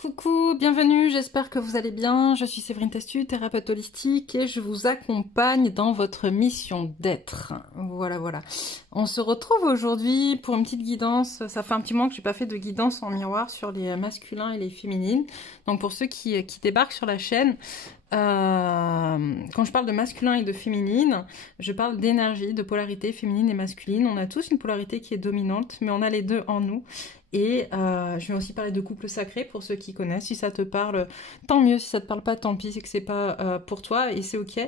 Coucou, bienvenue, j'espère que vous allez bien. Je suis Séverine Testu, thérapeute holistique et je vous accompagne dans votre mission d'être. Voilà. On se retrouve aujourd'hui pour une petite guidance. Ça fait un petit moment que je n'ai pas fait de guidance en miroir sur les masculins et les féminines. Donc pour ceux qui débarquent sur la chaîne, quand je parle de masculin et de féminine, je parle d'énergie, de polarité féminine et masculine. On a tous une polarité qui est dominante, mais on a les deux en nous. Et je vais aussi parler de couple sacré pour ceux qui connaissent. Si ça te parle, tant mieux. Si ça te parle pas, tant pis, c'est que c'est pas pour toi et c'est ok.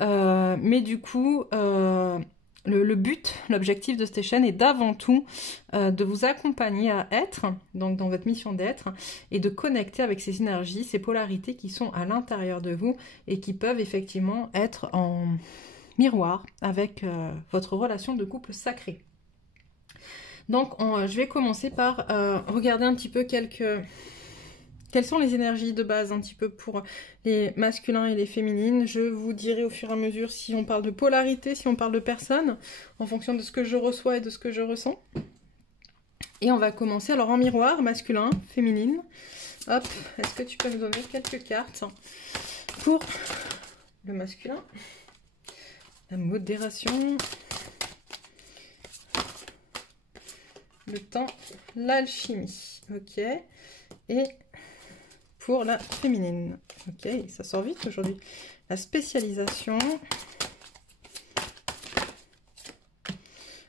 Mais du coup, le but, l'objectif de cette chaîne est d'avant tout de vous accompagner à être, donc dans votre mission d'être, et de connecter avec ces énergies, ces polarités qui sont à l'intérieur de vous et qui peuvent effectivement être en miroir avec votre relation de couple sacré. Donc, je vais commencer par regarder un petit peu quelles sont les énergies de base un petit peu pour les masculins et les féminines. Je vous dirai au fur et à mesure si on parle de polarité, si on parle de personnes, en fonction de ce que je reçois et de ce que je ressens. Et on va commencer alors en miroir, masculin, féminine. Hop, est-ce que tu peux me donner quelques cartes pour le masculin? La modération. Le temps, l'alchimie, ok, et pour la féminine, ok, ça sort vite aujourd'hui, la spécialisation,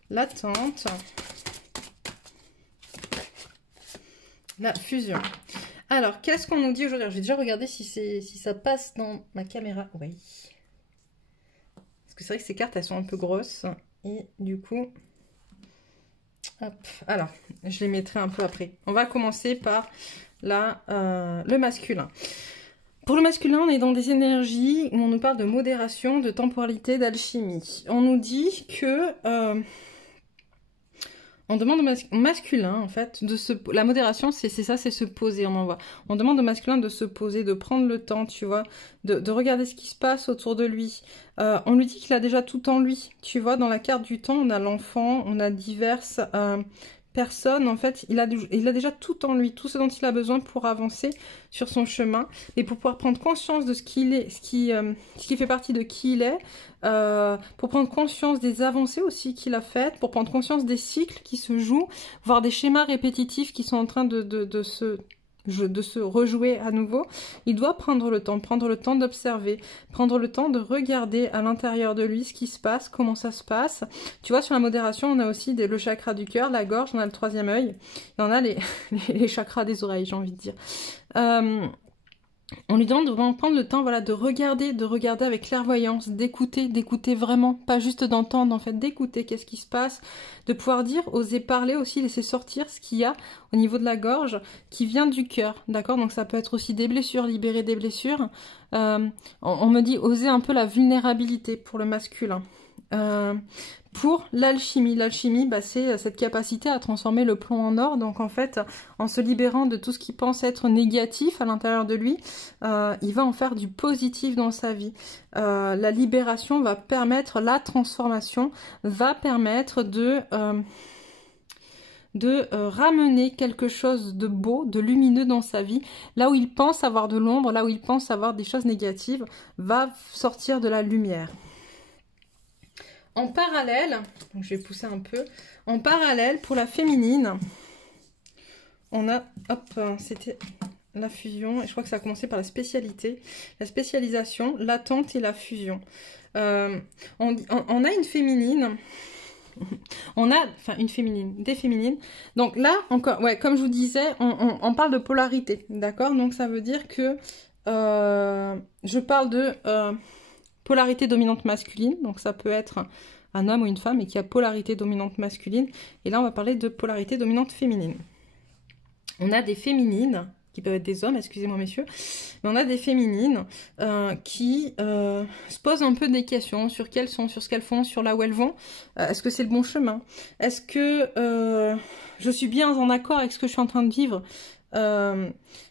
l'attente, la fusion. Alors, qu'est-ce qu'on nous dit aujourd'hui? Je vais déjà regarder si ça passe dans ma caméra, oui, parce que c'est vrai que ces cartes, elles sont un peu grosses, et du coup... Hop. Alors, je les mettrai un peu après. On va commencer par le masculin. Pour le masculin, on est dans des énergies où on nous parle de modération, de temporalité, d'alchimie. On nous dit que... on demande au masculin, en fait, la modération, c'est ça, c'est se poser, on envoie. On demande au masculin de se poser, de prendre le temps, tu vois, de regarder ce qui se passe autour de lui. On lui dit qu'il a déjà tout en lui, tu vois, dans la carte du temps, on a l'enfant, on a diverses personnes, en fait, il a déjà tout en lui, tout ce dont il a besoin pour avancer sur son chemin, et pour pouvoir prendre conscience de ce qu'il est, ce qui fait partie de qui il est, pour prendre conscience des avancées aussi qu'il a faites, pour prendre conscience des cycles qui se jouent, voir des schémas répétitifs qui sont en train de se rejouer à nouveau. Il doit prendre le temps d'observer, prendre le temps de regarder à l'intérieur de lui ce qui se passe, comment ça se passe. Tu vois, sur la modération, on a aussi le chakra du cœur, la gorge, on a le troisième œil, et on a les chakras des oreilles, j'ai envie de dire. On lui demande de vraiment prendre le temps, voilà, de regarder avec clairvoyance, d'écouter vraiment, pas juste d'entendre, en fait, d'écouter qu'est-ce qui se passe, de pouvoir dire, oser parler aussi, laisser sortir ce qu'il y a au niveau de la gorge qui vient du cœur, d'accord? Donc ça peut être aussi des blessures, libérer des blessures. On me dit oser un peu la vulnérabilité pour le masculin. Pour l'alchimie, bah, c'est cette capacité à transformer le plomb en or. Donc en fait, en se libérant de tout ce qui pense être négatif à l'intérieur de lui, il va en faire du positif dans sa vie. La libération va permettre, la transformation va permettre de ramener quelque chose de beau, de lumineux dans sa vie. Là où il pense avoir de l'ombre, là où il pense avoir des choses négatives, va sortir de la lumière. En parallèle, donc je vais pousser un peu, en parallèle pour la féminine, on a, hop, c'était la fusion, et je crois que ça a commencé par la spécialité, la spécialisation, l'attente et la fusion. On a une féminine, des féminines. Donc là, encore, ouais, comme je vous disais, on parle de polarité, d'accord? Donc ça veut dire que je parle de... polarité dominante masculine, donc ça peut être un homme ou une femme et qui a polarité dominante masculine. Et là, on va parler de polarité dominante féminine. On a des féminines, qui peuvent être des hommes, excusez-moi messieurs, mais on a des féminines qui se posent un peu des questions sur qui elles sont, sur ce qu'elles font, sur là où elles vont. Est-ce que c'est le bon chemin? Est-ce que je suis bien en accord avec ce que je suis en train de vivre.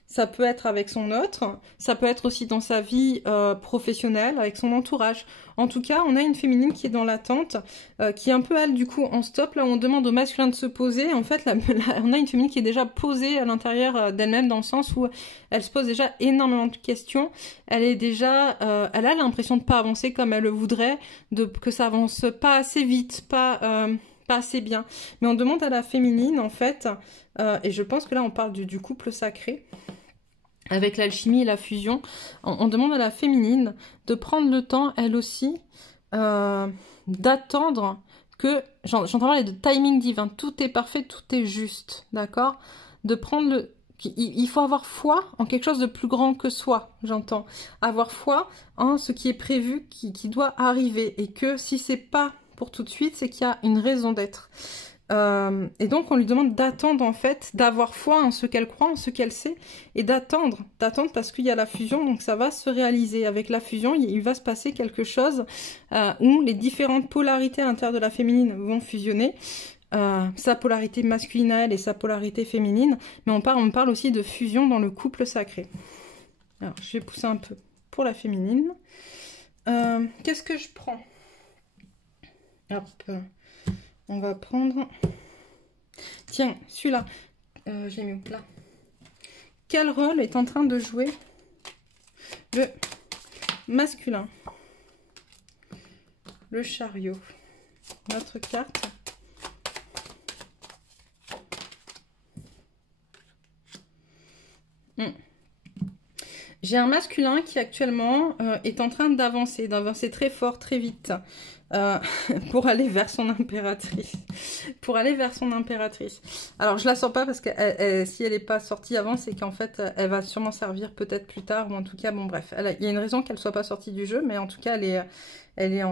Ça peut être avec son autre, ça peut être aussi dans sa vie professionnelle, avec son entourage. En tout cas, on a une féminine qui est dans l'attente, qui est un peu, elle, du coup, en stop, là où on demande au masculin de se poser. En fait, on a une féminine qui est déjà posée à l'intérieur d'elle-même, dans le sens où elle se pose déjà énormément de questions. Elle est déjà, elle a l'impression de pas avancer comme elle le voudrait, que ça avance pas assez vite, pas assez bien. Mais on demande à la féminine, en fait, et je pense que là, on parle du couple sacré, avec l'alchimie et la fusion, on demande à la féminine de prendre le temps, elle aussi, d'attendre que, j'entends parler de timing divin, tout est parfait, tout est juste, d'accord? De prendre il faut avoir foi en quelque chose de plus grand que soi, j'entends. Avoir foi en ce qui est prévu, qui doit arriver, et que si c'est pas pour tout de suite, c'est qu'il y a une raison d'être. Et donc on lui demande d'attendre, en fait, d'avoir foi en ce qu'elle croit, en ce qu'elle sait, et d'attendre parce qu'il y a la fusion, donc ça va se réaliser. Avec la fusion, il va se passer quelque chose où les différentes polarités à l'intérieur de la féminine vont fusionner, sa polarité masculine à elle et sa polarité féminine, mais on parle aussi de fusion dans le couple sacré. Alors je vais pousser un peu pour la féminine. Qu'est-ce que je prends? Hop. On va prendre... Tiens, celui-là. J'ai mis là. Quel rôle est en train de jouer le masculin? Le chariot. Notre carte. J'ai un masculin qui actuellement est en train d'avancer très fort, très vite, pour aller vers son impératrice. Alors je la sors pas parce que si elle n'est pas sortie avant, c'est qu'en fait elle va sûrement servir peut-être plus tard, ou en tout cas, bon bref, il y a une raison qu'elle soit pas sortie du jeu, mais en tout cas elle est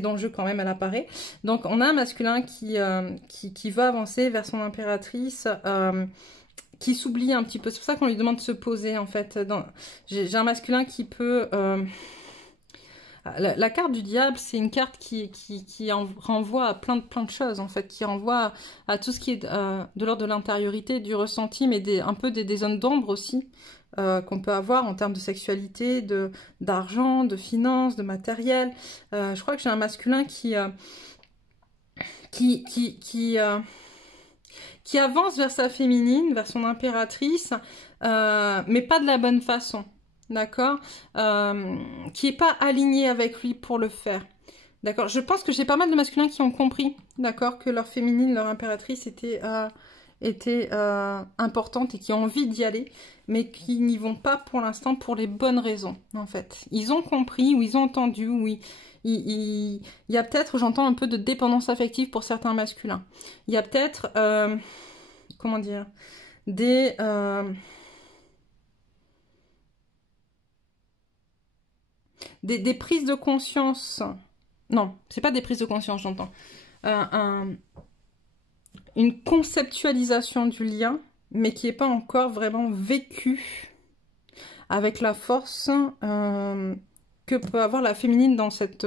dans le jeu quand même, elle apparaît. Donc on a un masculin qui va avancer vers son impératrice, qui s'oublie un petit peu. C'est pour ça qu'on lui demande de se poser, en fait. J'ai un masculin qui peut... La carte du diable, c'est une carte qui renvoie à plein de choses, en fait, qui renvoie à tout ce qui est de l'ordre de l'intériorité, du ressenti, mais un peu des zones d'ombre aussi, qu'on peut avoir en termes de sexualité, d'argent, de finances, de matériel. Je crois que j'ai un masculin qui avance vers sa féminine, vers son impératrice, mais pas de la bonne façon, d'accord, qui n'est pas aligné avec lui pour le faire, d'accord. Je pense que j'ai pas mal de masculins qui ont compris, d'accord, que leur féminine, leur impératrice était importante et qui ont envie d'y aller, mais qui n'y vont pas pour l'instant pour les bonnes raisons, en fait. Ils ont compris, ou ils ont entendu, oui. Il y a peut-être, j'entends un peu de dépendance affective pour certains masculins. Il y a peut-être, comment dire, des prises de conscience. Non, c'est pas des prises de conscience, j'entends. Une conceptualisation du lien, mais qui n'est pas encore vraiment vécue avec la force que peut avoir la féminine dans cette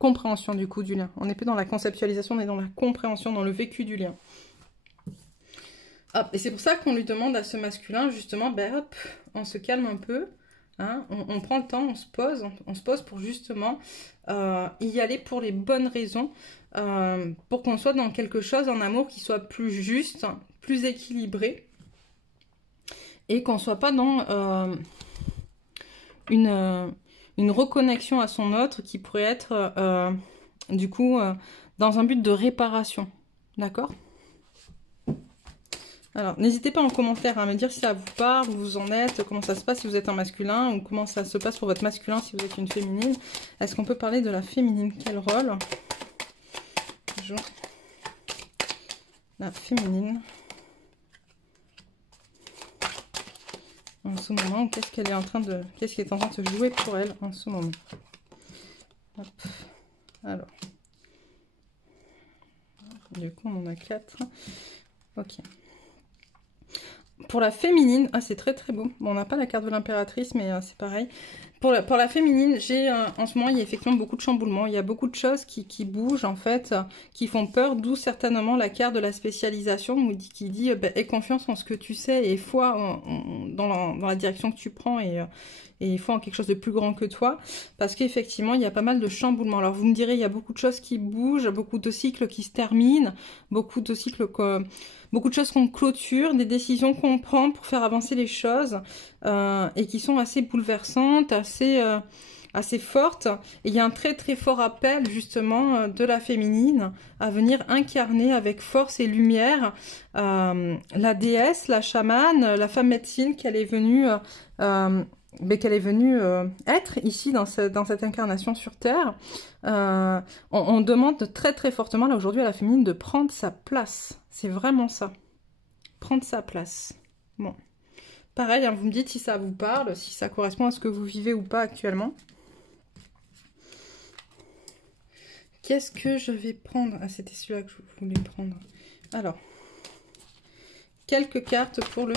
compréhension du coup du lien. On n'est plus dans la conceptualisation, on est dans la compréhension, dans le vécu du lien. Hop, et c'est pour ça qu'on lui demande à ce masculin, justement, ben hop, on se calme un peu, hein, on prend le temps, on se pose pour justement y aller pour les bonnes raisons, pour qu'on soit dans quelque chose, en amour, qui soit plus juste, plus équilibré, et qu'on soit pas dans une reconnexion à son autre qui pourrait être, du coup, dans un but de réparation. D'accord ? Alors, n'hésitez pas en commentaire à me dire si ça vous parle, où vous en êtes, comment ça se passe si vous êtes un masculin, ou comment ça se passe pour votre masculin si vous êtes une féminine. Est-ce qu'on peut parler de la féminine? Quel rôle joue la féminine en ce moment? Qu'est-ce qu'elle est en train de... Qu'est-ce qui est en train de se jouer pour elle en ce moment? Hop. Alors. Du coup, on en a 4. Ok. Pour la féminine, ah c'est très très beau. Bon, on n'a pas la carte de l'impératrice, mais c'est pareil. Pour la féminine, j'ai en ce moment, il y a effectivement beaucoup de chamboulements. Il y a beaucoup de choses qui bougent, en fait, qui font peur, d'où certainement la carte de la spécialisation qui dit aie confiance en ce que tu sais et foi dans la direction que tu prends et foi en quelque chose de plus grand que toi. Parce qu'effectivement, il y a pas mal de chamboulements. Alors, vous me direz, il y a beaucoup de choses qui bougent, beaucoup de cycles qui se terminent, beaucoup de cycles beaucoup de choses qu'on clôture, des décisions qu'on prend pour faire avancer les choses et qui sont assez bouleversantes, assez fortes. Et il y a un très très fort appel justement de la féminine à venir incarner avec force et lumière la déesse, la chamane, la femme médecine qu'elle est venue être ici dans cette incarnation sur Terre. On demande très très fortement là aujourd'hui à la féminine de prendre sa place. C'est vraiment ça. Prendre sa place. Bon. Pareil, hein, vous me dites si ça vous parle, si ça correspond à ce que vous vivez ou pas actuellement. Qu'est-ce que je vais prendre? Ah, c'était celui-là que je voulais prendre. Alors, quelques cartes pour le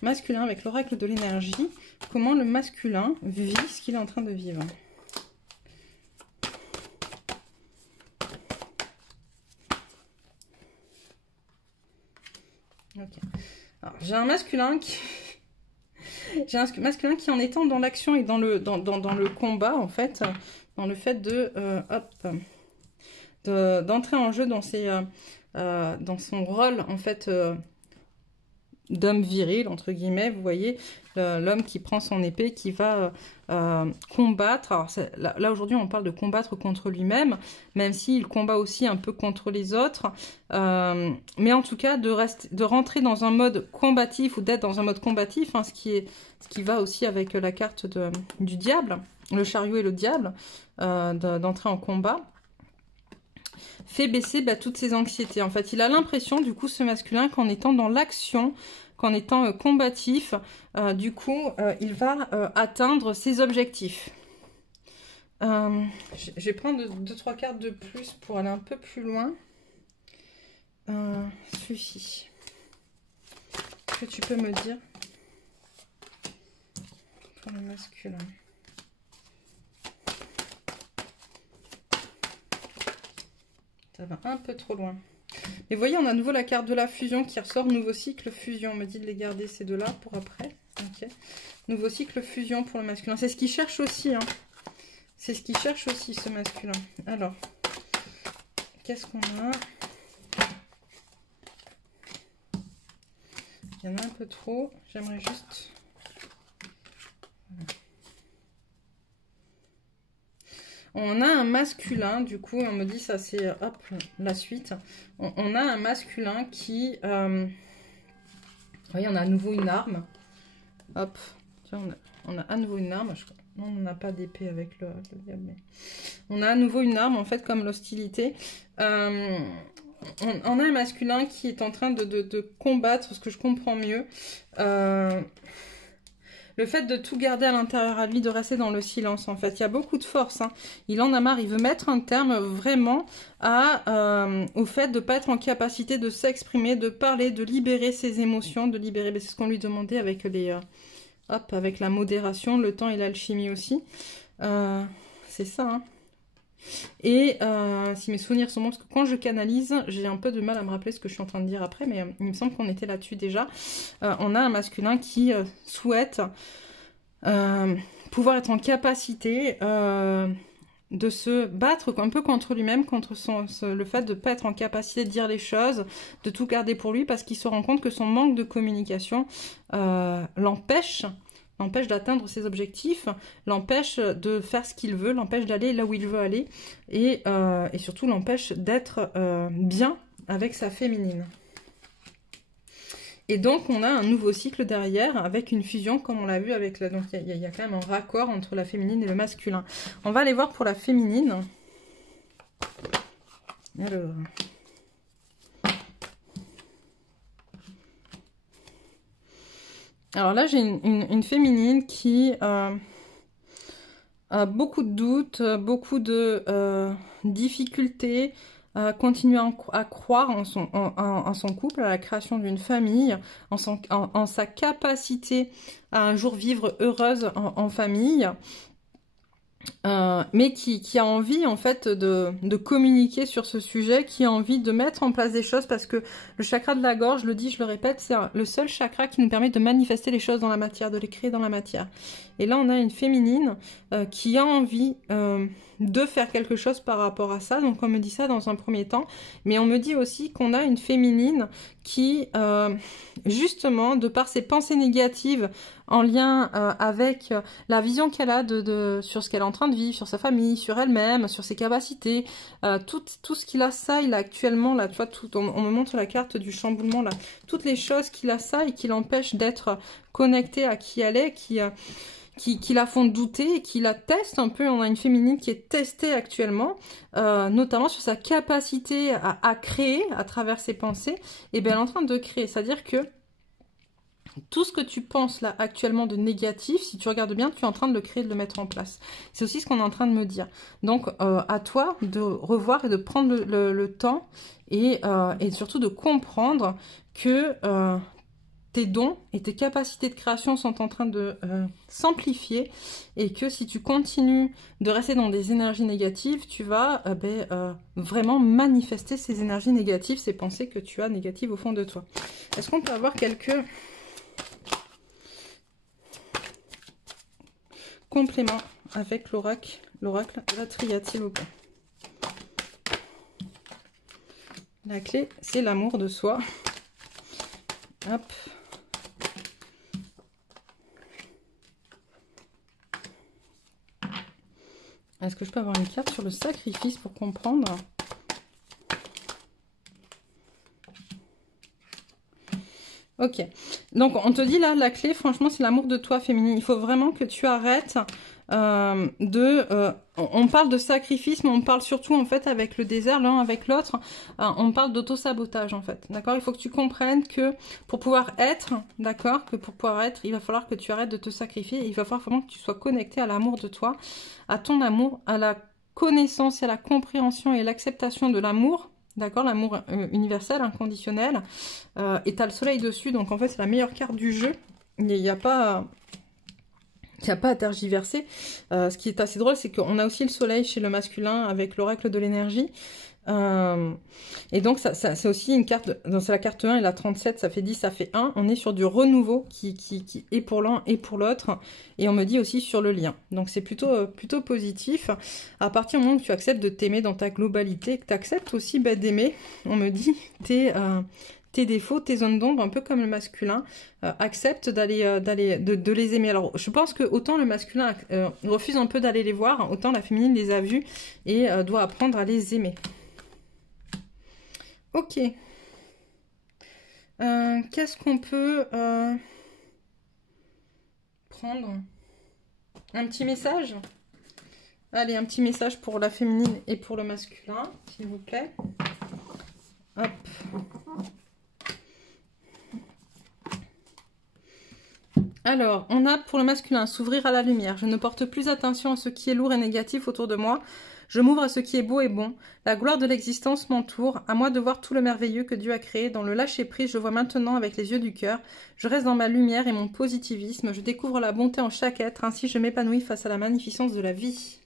masculin avec l'oracle de l'énergie. Comment le masculin vit ce qu'il est en train de vivre. Ok. Alors, j'ai un masculin qui... J'ai un masculin qui, en étant dans l'action et dans le combat, en fait, dans le fait d'entrer en jeu dans son rôle, en fait, d'homme viril, entre guillemets, vous voyez, l'homme qui prend son épée, qui va combattre. Alors là aujourd'hui, on parle de combattre contre lui-même, même s'il combat aussi un peu contre les autres. Mais en tout cas, de rentrer dans un mode combatif ou d'être dans un mode combatif, hein, ce qui va aussi avec la carte du diable, le chariot et le diable, d'entrer en combat, fait baisser toutes ses anxiétés. En fait, il a l'impression, du coup, ce masculin, qu'en étant dans l'action, qu'en étant combatif, du coup, il va atteindre ses objectifs. Je vais prendre 2-3 cartes de plus pour aller un peu plus loin. Celui-ci. Qu'est-ce que tu peux me dire pour le masculin? Ça va un peu trop loin. Mais voyez, on a à nouveau la carte de la fusion qui ressort. Nouveau cycle fusion. On me dit de les garder ces deux-là pour après. Ok. Nouveau cycle fusion pour le masculin. C'est ce qu'il cherche aussi. Hein. C'est ce qu'il cherche aussi, ce masculin. Alors, qu'est-ce qu'on a? Il y en a un peu trop. J'aimerais juste... Voilà. On a un masculin, du coup, on me dit ça, c'est hop, la suite. On a un masculin qui... Vous voyez, on a à nouveau une arme. Hop, tiens, on a à nouveau une arme. Non, on n'a pas d'épée avec le diable. Mais... On a à nouveau une arme, en fait, comme l'hostilité. On a un masculin qui est en train de combattre, ce que je comprends mieux. Le fait de tout garder à l'intérieur à lui, de rester dans le silence, en fait. Il y a beaucoup de force. Hein. Il en a marre. Il veut mettre un terme vraiment au fait de ne pas être en capacité de s'exprimer, de parler, de libérer ses émotions, de libérer... C'est ce qu'on lui demandait avec avec la modération, le temps et l'alchimie aussi. C'est ça, hein. Et si mes souvenirs sont bons, parce que quand je canalise, j'ai un peu de mal à me rappeler ce que je suis en train de dire après, mais il me semble qu'on était là-dessus déjà. On a un masculin qui souhaite pouvoir être en capacité de se battre un peu contre lui-même, contre le fait de ne pas être en capacité de dire les choses, de tout garder pour lui, parce qu'il se rend compte que son manque de communication l'empêche d'atteindre ses objectifs, l'empêche de faire ce qu'il veut, l'empêche d'aller là où il veut aller, et surtout l'empêche d'être bien avec sa féminine. Et donc on a un nouveau cycle derrière, avec une fusion, comme on l'a vu avec la... Donc il y a quand même un raccord entre la féminine et le masculin. On va aller voir pour la féminine. Alors là, j'ai une féminine qui a beaucoup de doutes, beaucoup de difficultés continuer à croire en son couple, à la création d'une famille, en sa capacité à un jour vivre heureuse en famille. Mais qui a envie en fait de communiquer sur ce sujet, qui a envie de mettre en place des choses, parce que le chakra de la gorge, je le dis, je le répète, c'est le seul chakra qui nous permet de manifester les choses dans la matière, de les créer dans la matière. Et là on a une féminine qui a envie de faire quelque chose par rapport à ça, donc on me dit ça dans un premier temps, mais on me dit aussi qu'on a une féminine qui justement, de par ses pensées négatives en lien avec la vision qu'elle a sur ce qu'elle est en train de vivre, sur sa famille, sur elle-même, sur ses capacités, tout ce qu'il a ça, il a actuellement, là, tu vois, on me montre la carte du chamboulement, là, toutes les choses qu'il a ça et qui l'empêchent d'être connecté à qui elle est, qui la font douter et qui la testent un peu. On a une féminine qui est testée actuellement, notamment sur sa capacité à créer à travers ses pensées, et bien elle est en train de créer, c'est-à-dire que tout ce que tu penses là actuellement de négatif, si tu regardes bien, tu es en train de le créer, de le mettre en place. C'est aussi ce qu'on est en train de me dire. Donc à toi de revoir et de prendre le temps et surtout de comprendre que tes dons et tes capacités de création sont en train de s'amplifier, et que si tu continues de rester dans des énergies négatives, tu vas vraiment manifester ces énergies négatives, ces pensées que tu as négatives au fond de toi. Est-ce qu'on peut avoir quelques compléments avec l'oracle de la triade, s'il vous plaît? La clé, c'est l'amour de soi. Hop. Est-ce que je peux avoir une carte sur le sacrifice pour comprendre? Ok. Donc, on te dit là, la clé, franchement, c'est l'amour de toi, féminine. Il faut vraiment que tu arrêtes on parle de sacrifice, mais on parle surtout, en fait, avec le désert, l'un avec l'autre, on parle d'auto-sabotage, en fait. D'accord? Il faut que tu comprennes que pour pouvoir être, d'accord? Que pour pouvoir être, il va falloir que tu arrêtes de te sacrifier. Il va falloir vraiment que tu sois connecté à l'amour de toi, à ton amour, à la connaissance et à la compréhension et l'acceptation de l'amour. D'accord, l'amour universel, inconditionnel, et t'as le soleil dessus, donc en fait c'est la meilleure carte du jeu. Il n'y a pas à tergiverser. Ce qui est assez drôle, c'est qu'on a aussi le soleil chez le masculin avec l'oracle de l'énergie. Et donc c'est aussi une carte, c'est la carte 1 et la 37, ça fait 10, ça fait 1. On est sur du renouveau qui est pour l'un et pour l'autre. Et on me dit aussi sur le lien. Donc c'est plutôt positif. À partir du moment où tu acceptes de t'aimer dans ta globalité, que tu acceptes aussi d'aimer, on me dit tes défauts, tes zones d'ombre, un peu comme le masculin, accepte de les aimer. Alors, je pense que autant le masculin refuse un peu d'aller les voir, autant la féminine les a vus et doit apprendre à les aimer. Ok. Qu'est-ce qu'on peut prendre? Un petit message? Allez, un petit message pour la féminine et pour le masculin, s'il vous plaît. Hop. Alors, on a pour le masculin, s'ouvrir à la lumière. Je ne porte plus attention à ce qui est lourd et négatif autour de moi. Je m'ouvre à ce qui est beau et bon. La gloire de l'existence m'entoure. À moi de voir tout le merveilleux que Dieu a créé. Dans le lâcher-prise, je vois maintenant avec les yeux du cœur. Je reste dans ma lumière et mon positivisme. Je découvre la bonté en chaque être. Ainsi, je m'épanouis face à la magnificence de la vie.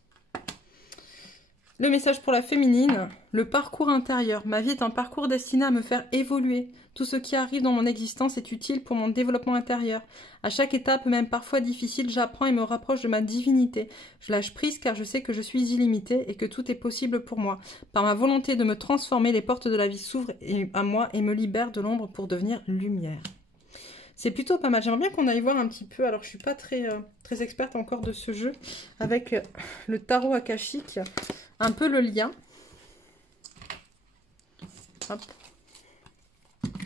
Le message pour la féminine, le parcours intérieur. Ma vie est un parcours destiné à me faire évoluer. Tout ce qui arrive dans mon existence est utile pour mon développement intérieur. À chaque étape, même parfois difficile, j'apprends et me rapproche de ma divinité. Je lâche prise car je sais que je suis illimitée et que tout est possible pour moi. Par ma volonté de me transformer, les portes de la vie s'ouvrent à moi et me libèrent de l'ombre pour devenir lumière. C'est plutôt pas mal. J'aimerais bien qu'on aille voir un petit peu. Alors, je suis pas très experte encore de ce jeu. Avec le tarot akashique, un peu le lien. Hop.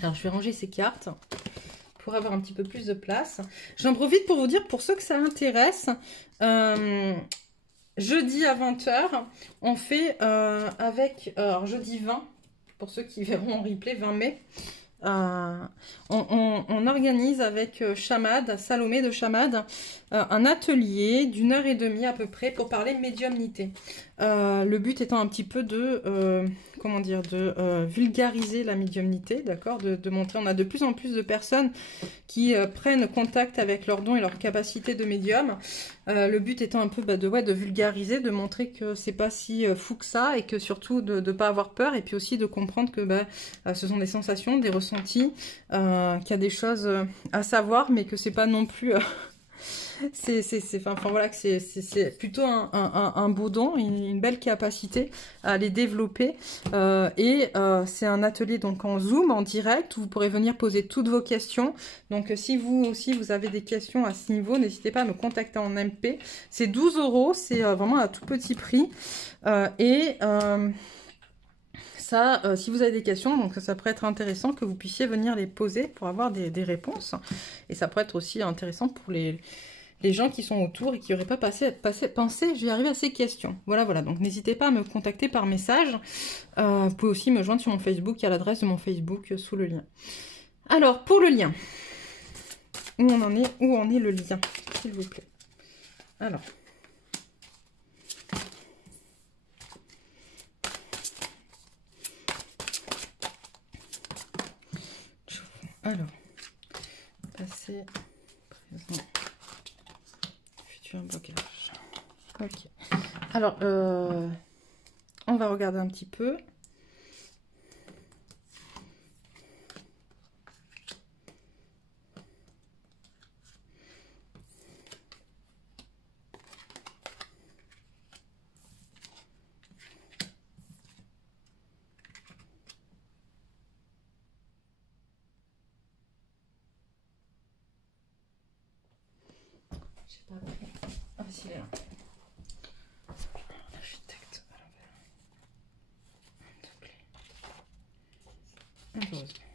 Alors, je vais ranger ces cartes pour avoir un petit peu plus de place. J'en profite pour vous dire, pour ceux que ça intéresse, jeudi à 20 h, on fait avec, alors jeudi 20, pour ceux qui verront en replay, 20 mai, on organise avec Chamad, Salomé de Chamad, un atelier d'1h30 à peu près pour parler médiumnité. Le but étant un petit peu de comment dire, de vulgariser la médiumnité, d'accord, de montrer, on a de plus en plus de personnes qui prennent contact avec leurs dons et leurs capacités de médium. Le but étant un peu de vulgariser, de montrer que c'est pas si fou que ça, et que surtout de ne pas avoir peur, et puis aussi de comprendre que ce sont des sensations, des ressentis, qu'il y a des choses à savoir, mais que c'est pas non plus... voilà, que c'est plutôt un beau don, une belle capacité à les développer. C'est un atelier donc en Zoom, en direct, où vous pourrez venir poser toutes vos questions. Donc si vous aussi vous avez des questions à ce niveau, n'hésitez pas à me contacter en MP. C'est 12 €, c'est vraiment à tout petit prix. Si vous avez des questions, donc ça pourrait être intéressant que vous puissiez venir les poser pour avoir des réponses. Et ça pourrait être aussi intéressant pour les gens qui sont autour et qui n'auraient pas pensé, je vais arriver à ces questions. Voilà, donc n'hésitez pas à me contacter par message. Vous pouvez aussi me joindre sur mon Facebook, il y a l'adresse de mon Facebook sous le lien. Alors, pour le lien, où en est le lien, s'il vous plaît. Alors, passé, présent, futur blocage. Ok. Alors, on va regarder un petit peu. Ah, si, il est là. L'architecte à l'envers. Un double.